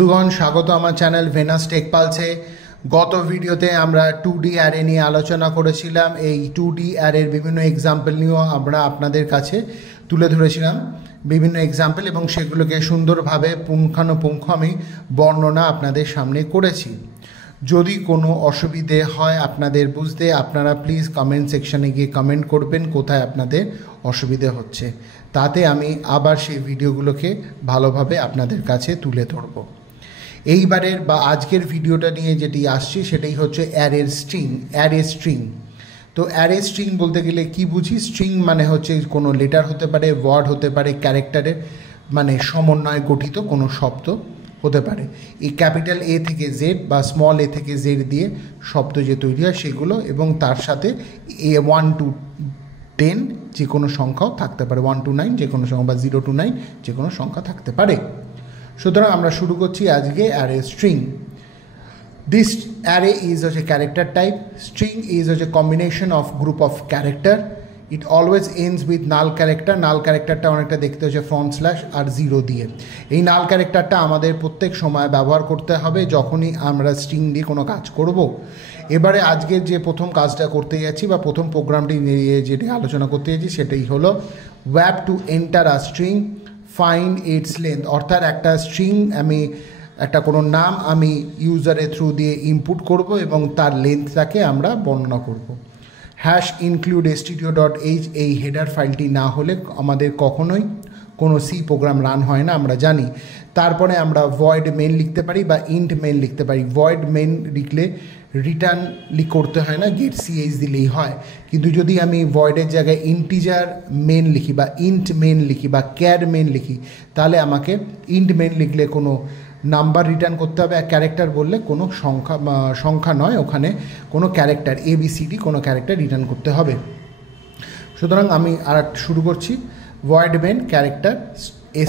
বন্ধুগণ স্বাগত আমার চ্যানেল ভেনাস টেক পালসে। গত ভিডিওতে আমরা 2D অ্যারে নিয়ে আলোচনা করেছিলাম। এই 2D অ্যারের বিভিন্ন এক্সাম্পল নিয়েও আমরা আপনাদের কাছে তুলে ধরেছিলাম বিভিন্ন এক্সাম্পল, এবং সেগুলোকে সুন্দরভাবে পুঙ্খানুপুঙ্খ আমি বর্ণনা আপনাদের সামনে করেছি। যদি কোনো অসুবিধে হয় আপনাদের বুঝতে, আপনারা প্লিজ কমেন্ট সেকশানে গিয়ে কমেন্ট করবেন কোথায় আপনাদের অসুবিধে হচ্ছে, তাতে আমি আবার সেই ভিডিওগুলোকে ভালোভাবে আপনাদের কাছে তুলে ধরব। এইবারের বা আজকের ভিডিওটা নিয়ে যেটি আসছি সেটাই হচ্ছে অ্যারে স্ট্রিং। তো অ্যারে স্ট্রিং বলতে গেলে কি বুঝি? স্ট্রিং মানে হচ্ছে কোনো লেটার হতে পারে, ওয়ার্ড হতে পারে, ক্যারেক্টারের মানে সমন্বয়ে গঠিত কোনো শব্দ হতে পারে। এই ক্যাপিটাল এ থেকে জেড বা স্মল এ থেকে জেড দিয়ে শব্দ যে তৈরি হয় সেগুলো, এবং তার সাথে 1 to 10 যে কোনো সংখ্যাও থাকতে পারে, 1 to 9 যে কোনো সংখ্যা, বা 0 to 9 যে কোনো সংখ্যা থাকতে পারে। সুতরাং আমরা শুরু করছি আজকে array string. This array is a character type. String is a combination of group of character. It always ends with null character. null characterটা অনেকটা দেখতে হচ্ছে ফ্রন্ট স্ল্যাশ আর 0 দিয়ে। এই null characterটা আমাদের প্রত্যেক সময় ব্যবহার করতে হবে যখনই আমরা স্ট্রিং দিয়ে কোনো কাজ করব। এবারে আজকের যে প্রথম কাজটা করতে যাচ্ছি বা প্রথম প্রোগ্রামটি নিয়ে যেটি আলোচনা করতে যাচ্ছি সেটাই হলো ওয়্যাপ to enter a string find its length. অর্থাৎ একটা স্ট্রিং একটা কোনো নাম আমি ইউজারের থ্রু দিয়ে ইনপুট করব এবং তার লেন্থটাকে আমরা বর্ণনা করব। #include_stdio.h এই হেডার ফাইলটি না হলে আমাদের কখনোই কোনো সি প্রোগ্রাম রান হয় না, আমরা জানি। তারপরে আমরা ভয়েড মেন লিখতে পারি বা ইন্ট মেন লিখতে পারি। ভয়েড মেন লিখলে রিটার্ন করতে হয় না, গেট ch দিলেই হয়। কিন্তু যদি আমি ভয়েডের জায়গায় ইন্টিজার মেন লিখি বা ইন্ট মেন লিখি বা ক্যার মেন লিখি, তাহলে আমাকে ইন্ট মেন লিখলে কোনো নাম্বার রিটার্ন করতে হবে, আর ক্যারেক্টার বললে কোনো সংখ্যা নয়, ওখানে কোনো ক্যারেক্টার ABCD কোনো ক্যারেক্টার রিটার্ন করতে হবে। সুতরাং আমি আর শুরু করছি। ভয়েড মেন ক্যারেক্টার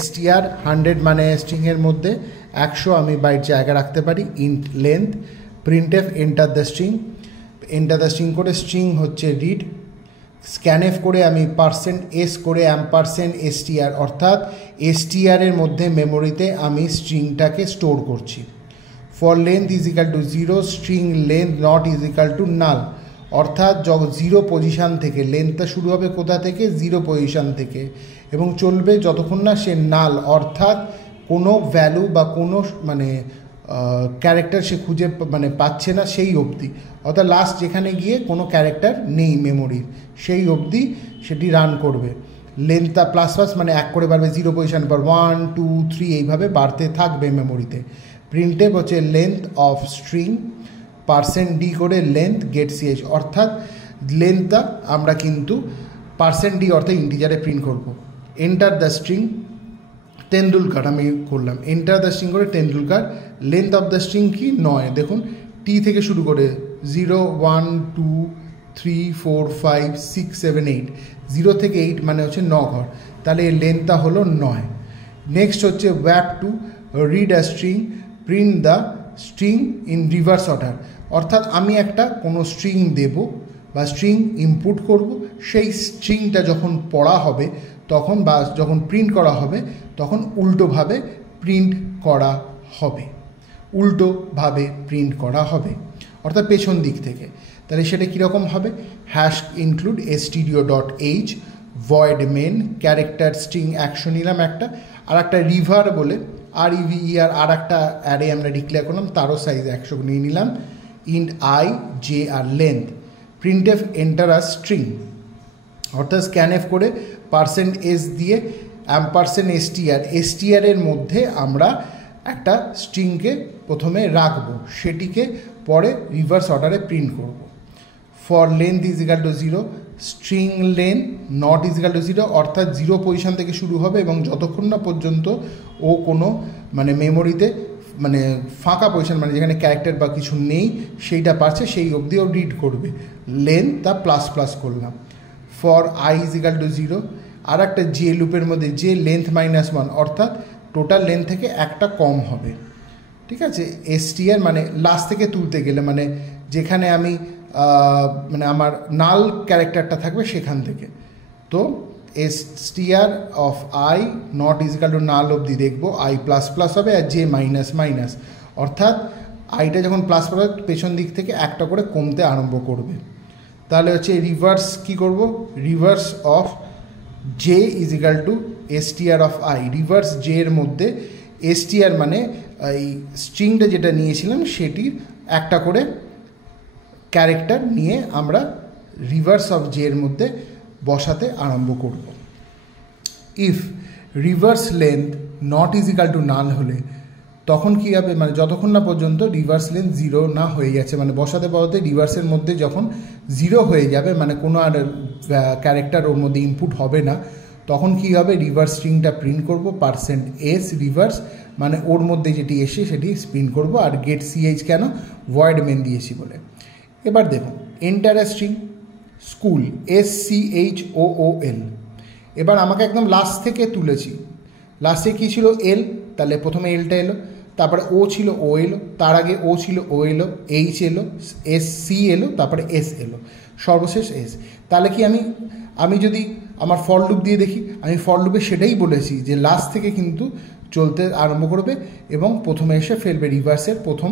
str 100 মানে স্ট্রিংয়ের মধ্যে 100 আমি বাইট জায়গা রাখতে পারি। Int length printf enter the string করে স্ট্রিং হচ্ছে রিড। স্ক্যানএফ করে আমি %s করে $str, অর্থাৎ str এর মধ্যে মেমোরিতে আমি স্ট্রিংটাকে স্টোর করছি। For length is equal two 0, string length not is equal to নাল। অর্থাৎ 0 পজিশান থেকে, লেন্থটা শুরু হবে কোথা থেকে? 0 পজিশান থেকে, এবং চলবে যতক্ষণ না সে নাল, অর্থাৎ কোনো ভ্যালু বা কোনো ক্যারেক্টার সে খুঁজে পাচ্ছে না সেই অবধি, অর্থাৎ লাস্ট যেখানে গিয়ে কোনো ক্যারেক্টার নেই মেমোরির সেই অবধি সেটি রান করবে। লেন্থটা ++ মানে 1 করে বাড়বে 0 পজিশন পর, 1 2 3 এইভাবে বাড়তে থাকবে মেমোরিতে। printf হচ্ছে লেন্থ অফ স্ট্রিং %d করে লেন্থ গেট ch, অর্থাৎ লেন্থটা আমরা কিন্তু %d অর্থাৎ ইন্টিজারে প্রিন্ট করব। এন্টার দ্য স্ট্রিং তেন্ডুলকার আমি করলাম, এন্টার দ্য স্ট্রিং করে Tendulkar. Length of the string কি? 9। দেখুন টি থেকে শুরু করে 0 1 2 3 4 5 6 7 8, 0 থেকে 8 মানে হচ্ছে 9 ঘর, তাহলে এর লেন্থটা হলো 9। নেক্সট হচ্ছে ওয়্যাপ to read a string print the string in reverse order. অর্থাৎ আমি একটা কোনো স্ট্রিং দেব বা স্ট্রিং ইনপুট করব, সেই স্ট্রিংটা যখন পড়া হবে তখন বা যখন প্রিন্ট করা হবে তখন উল্টোভাবে প্রিন্ট করা হবে, অর্থাৎ পেছন দিক থেকে। তাহলে সেটা কীরকম হবে? #include_stdio.h void main character string 100 নিলাম একটা, আর একটা রিভার বলে REVER আর একটা অ্যারে আমরা ডিক্লেয়ার করলাম, তারও সাইজ 100 নিয়ে নিলাম। ইন্ট i j আর length. printf enter a string, অর্থাৎ স্ক্যানএফ করে %s দিয়ে str এর মধ্যে আমরা একটা স্ট্রিংকে প্রথমে রাখবো, সেটিকে পরে রিভার্স অর্ডারে প্রিন্ট করব। For length is equal two 0, string length not is equal two 0, অর্থাৎ 0 পজিশান থেকে শুরু হবে এবং যতক্ষণ না পর্যন্ত ও কোনো মেমোরিতে ফাঁকা পজিশান যেখানে ক্যারেক্টার বা কিছু নেই সেইটা পাচ্ছে সেই অবধি ও রিড করবে। লেন্থ তা ++ করলাম। For i is equal two 0, আর একটা যে লুপের মধ্যে যে লেন্থ -1, অর্থাৎ টোটাল লেন্থ থেকে একটা কম হবে। ঠিক আছে, str লাস্ট থেকে তুলতে গেলে যেখানে আমি আমার নাল ক্যারেক্টারটা থাকবে সেখান থেকে। তো str of I not is equal to নাল অবধি দেখবো I প্লাস প্লাস হবে আর j মাইনাস মাইনাস, অর্থাৎ আইটা যখন প্লাস প্লাস পেছন দিক থেকে একটা করে কমতে আরম্ভ করবে। তাহলে হচ্ছে রিভার্স কি করব, reverse of j is equal to str of I, reverse j এর মধ্যে str মানে এই স্ট্রিংটা যেটা নিয়েছিলাম সেটির একটা করে ক্যারেক্টার নিয়ে আমরা রিভার্স অফ j এর মধ্যে বসাতে আরম্ভ করব। If reverse length not is equal to null হলে তখন কী হবে, মানে যতক্ষণ না পর্যন্ত রিভার্স লেন্থ জিরো না হয়ে যাচ্ছে, মানে বসাতে বসাতে রিভার্সের মধ্যে যখন জিরো হয়ে যাবে, মানে কোনো আর ক্যারেক্টার ওর মধ্যে ইনপুট হবে না, তখন কী হবে, রিভার্স স্ট্রিংটা প্রিন্ট করব %s রিভার্স, মানে ওর মধ্যে যেটি এসে সেটি প্রিন্ট করব। আর গেট ch কেন, ভয়েড মেন দিয়েছি বলে। এবার দেখুন enter a string school SCHOOL, এবার আমাকে একদম লাস্ট থেকে তুলেছি, লাস্টে কী ছিল এল, তাহলে প্রথমে এলটা এলো, তারপরে ও ছিল ও এলো, তার আগে ও ছিল ও এলো, এইচ এলো, SC এলো, তারপরে এস এলো, সর্বশেষ এস। তাহলে কি আমি যদি আমার ফর লুপ দিয়ে দেখি, আমি ফর লুপে সেটাই বলেছি যে লাস্ট থেকে কিন্তু চলতে আরম্ভ করবে এবং প্রথমে এসে ফেলবে রিভার্সের প্রথম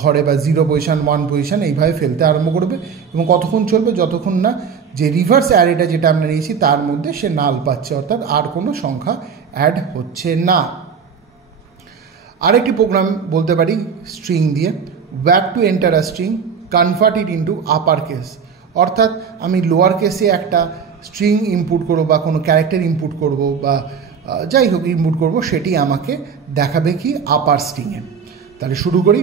ঘরে বা 0 পজিশন 1 পজিশন এইভাবে ফেলতে আরম্ভ করবে এবং কতক্ষণ চলবে, যতক্ষণ না যে রিভার্স অ্যারেটা যেটা আমরা নিয়েছি তার মধ্যে সে নাল পাচ্ছে, অর্থাৎ আর কোনো সংখ্যা অ্যাড হচ্ছে না। আরেকটি প্রোগ্রাম বলতে পারি স্ট্রিং দিয়ে, back to enter a string convert it into upper case, অর্থাৎ আমি লোয়ার কেসে একটা স্ট্রিং ইনপুট করবো বা কোনো ক্যারেক্টার ইনপুট করব বা যাই হোক ইনপুট করব, সেটি আমাকে দেখাবে কি আপার স্ট্রিংয়ে। তাহলে শুরু করি,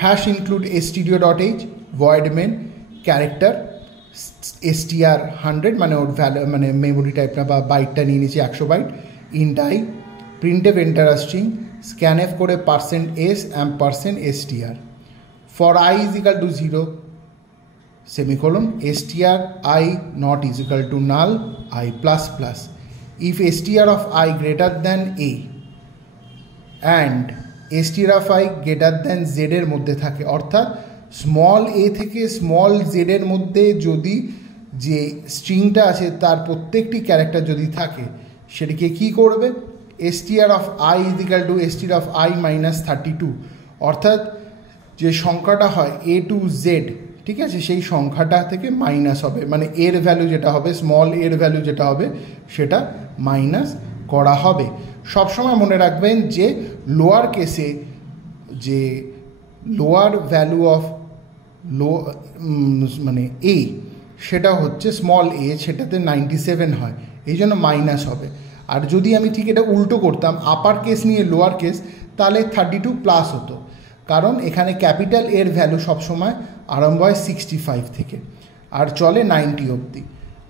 hash include stdio.h void main character str100, মানে ওর ভ্যালু মানে মেমোরি টাইপটা বা বাইটটা নিয়ে নিয়েছি 100 byte, int i printf enter a string scanf করে %s and %str for i is equal to 0 semicolon str I not is equal to null I plus plus if str of I greater than a and str of I greater than z এর মধ্যে থাকে, অর্থাৎ small a থেকে small z এর মধ্যে যদি যে স্ট্রিংটা আছে তার প্রত্যেকটি ক্যারেক্টার যদি থাকে সেটিকে কি করবে, str of I is equal to str of I minus 32, অর্থাৎ যে সংখ্যাটা হয় a to z, ঠিক আছে, সেই সংখ্যাটা থেকে মাইনাস হবে, মানে এর ভ্যালু যেটা হবে স্মল এর ভ্যালু যেটা হবে সেটা মাইনাস করা হবে। সবসময় মনে রাখবেন যে লোয়ার কেসে যে লোয়ার ভ্যালু অফ মানে এ সেটা হচ্ছে স্মল এ, সেটাতে 97 হয়, এই জন্য মাইনাস হবে। আর যদি আমি ঠিক এটা উল্টো করতাম, আপার কেস নিয়ে লোয়ার কেস, তাহলে 32 প্লাস হতো, কারণ এখানে ক্যাপিটাল এর ভ্যালু সবসময় আরম্ভ হয় 65 থেকে আর চলে 90 অবধি,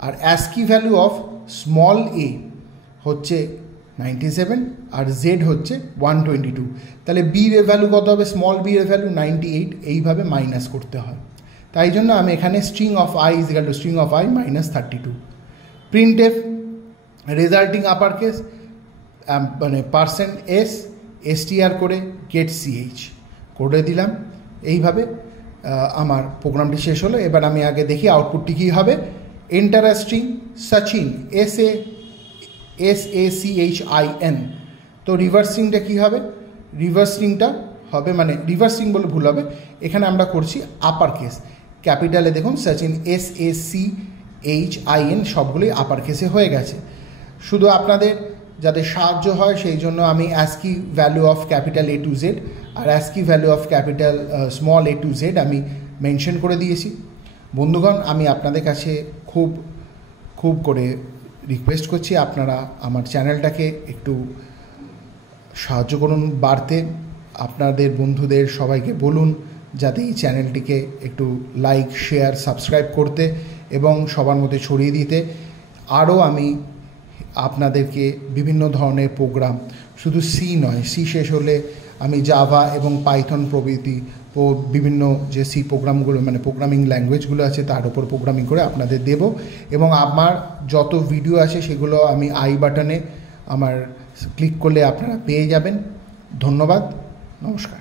আর অ্যাস্কি ভ্যালু অফ স্মল এ হচ্ছে 97 আর জেড হচ্ছে 122, তাহলে বি এর ভ্যালু কত হবে, স্মল বি এর ভ্যালু 98, এইভাবে মাইনাস করতে হয়। তাই জন্য আমি এখানে string of I is equal to string of I minus 32, print F resulting upper case মানে %s str করে গেট ch করে দিলাম, এইভাবে আমার প্রোগ্রামটি শেষ হলো। এবার আমি আগে দেখি আউটপুটটি কী হবে, enter a string Sachin SACHIN, তো রিভার্স স্ট্রিংটা কী হবে, রিভার্স স্ট্রিংটা হবে মানে রিভার্স স্ট্রিং বলে ভুল হবে, এখানে আমরা করছি আপার কেস, ক্যাপিটালে দেখুন সচিন SACHIN সবগুলোই আপার কেসে হয়ে গেছে। শুধু আপনাদের যাতে সাহায্য হয় সেই জন্য আমি ASCII value of capital A to Z আর ASCII value of capital small a to z আমি মেনশন করে দিয়েছি। বন্ধুগণ, আমি আপনাদের কাছে খুব করে রিকোয়েস্ট করছি আপনারা আমার চ্যানেলটাকে একটু সাহায্য করুন বাড়তে, আপনাদের বন্ধুদের সবাইকে বলুন যাতে এই চ্যানেলটিকে একটু লাইক শেয়ার সাবস্ক্রাইব করতে এবং সবার মধ্যে ছড়িয়ে দিতে। আরও আমি আপনাদেরকে বিভিন্ন ধরনের প্রোগ্রাম, শুধু সি নয়, সি শেষ হলে আমি জাভা এবং পাইথন প্রভৃতি বিভিন্ন যে সি প্রোগ্রামগুলো মানে প্রোগ্রামিং ল্যাঙ্গুয়েজগুলো আছে তার উপর প্রোগ্রামিং করে আপনাদের দেব, এবং আমার যত ভিডিও আছে সেগুলো আমি আই বাটনে আমার ক্লিক করলে আপনারা পেয়ে যাবেন। ধন্যবাদ, নমস্কার।